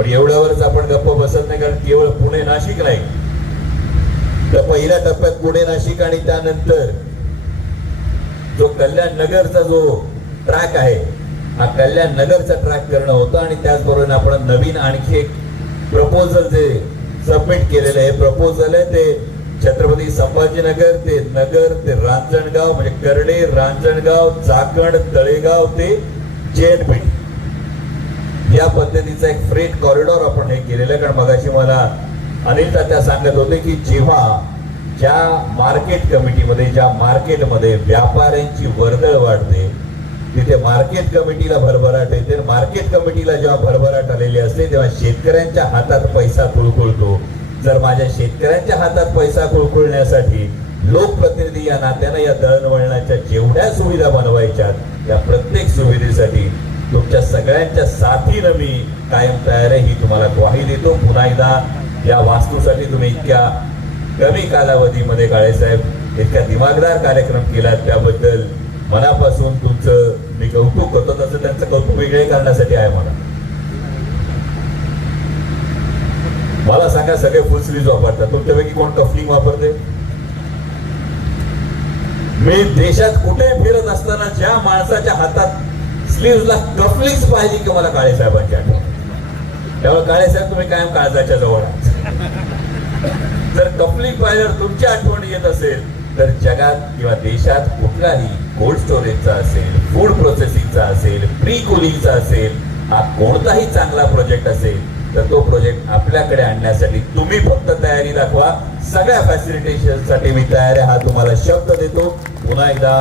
पण एवढ्यावरच आपण गप्प बसत नाही, कारण केवळ पुणे नाशिक नाही, तर पहिल्या टप्प्यात पुणे नाशिक आणि त्यानंतर जो कल्याण नगरचा जो ट्रॅक आहे, हा कल्याण नगरचा ट्रॅक करणं होतं. आणि त्याचबरोबर आपण नवीन आणखी एक प्रपोजल जे सबमिट केलेलं आहे, प्रपोजल आहे ते छत्रपती संभाजीनगर ते नगर ते रांजणगाव, म्हणजे कर्डे, रांजणगाव, चाकण, तळेगाव ते जेएनपीटी, या पद्धतीचा एक फ्रेट कॉरिडॉर आपण हे केलेलं आहे. कारण मगाशी मला अनिल तात्या सांगत होते की जेव्हा ज्या मार्केट कमिटीमध्ये, ज्या मार्केटमध्ये व्यापाऱ्यांची वर्दळ वाढते, तिथे मार्केट कमिटीला भरभराट येते. मार्केट कमिटीला जेव्हा भरभराट आलेली असते तेव्हा शेतकऱ्यांच्या हातात पैसा कुळकुळतो. जर माझ्या शेतकऱ्यांच्या हातात पैसा कुळकुळण्यासाठी लोकप्रतिनिधी या नात्यानं या दळणवळणाच्या जेवढ्या सुविधा बनवायच्या, त्या प्रत्येक सुविधेसाठी तुमच्या सगळ्यांच्या साथीनं मी कायम तयार आहे, ही तुम्हाला ग्वाही देतो. पुन्हा एकदा या वास्तूसाठी तुम्ही इतक्या कमी कालावधीमध्ये काळेसाहेब इतक्या दिमागदार कार्यक्रम केला, त्याबद्दल मनापासून तुमचं मी कौतुक करतो. तसं त्यांचं कौतुक वेगळे करण्यासाठी आहे. मला सांगा, सगळे फुल स्लीव्ह वापरतात, तुमच्यापैकी कोण कफलिंग वापरते? मी देशात कुठे फिरत असताना ज्या माणसाच्या हातात स्लीव्हला कफलिंग पाहिजे की मला काळेसाहेबांची आठवण. त्यामुळे काळेसाहेब तुम्ही कायम काळजाच्या जवळ आहात. जर कफलिंग पाहिल्यावर तुमची आठवण येत असेल तर जगात किंवा देशात कुठलाही कोल्ड स्टोरेजचा असेल, फूड प्रोसेसिंगचा असेल, प्री कुलिंगचा असेल, हा कोणताही चांगला प्रोजेक्ट असेल तर तो प्रोजेक्ट आपल्याकडे आणण्यासाठी तुम्ही फक्त तयारी दाखवा. सगळ्या फॅसिलिटेशनसाठी मी तयार आहे, हा तुम्हाला शब्द देतो. पुन्हा एकदा